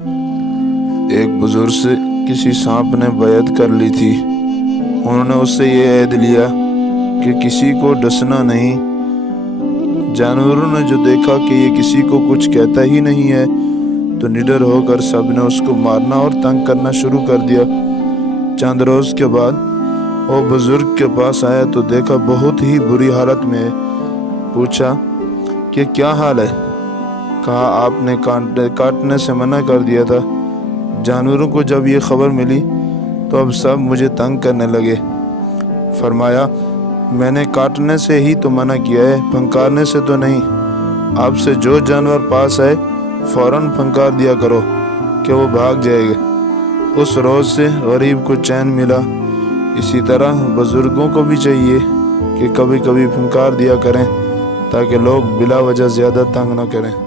ایک بزرگ سے کسی سانپ نے بیعت کر لی تھی۔ انہوں نے اس سے یہ عہد لیا کہ کسی کو ڈسنا نہیں۔ جانوروں نے جو دیکھا کہ یہ کسی کو کچھ کہتا ہی نہیں ہے تو نڈر ہو کر سب نے اس کو مارنا اور تنگ کرنا شروع کر دیا۔ چند روز کے بعد وہ بزرگ کے پاس آیا تو دیکھا بہت ہی بری حالت میں ہے۔ پوچھا کہ کیا حال ہے؟ کہا آپ نے کاٹنے سے منع کر دیا تھا۔ جانوروں کو جب یہ خبر ملی تو اب سب مجھے تنگ کرنے لگے۔ فرمایا میں نے کاٹنے سے ہی تو منع کیا ہے، پھنکارنے سے تو نہیں۔ آپ سے جو جانور پاس آئے فوراً پھنکار دیا کرو کہ وہ بھاگ جائے گا۔ اس روز سے غریب کو چین ملا۔ اسی طرح بزرگوں کو بھی چاہیے کہ کبھی کبھی پھنکار دیا کریں تاکہ لوگ بلا وجہ زیادہ تنگ نہ کریں۔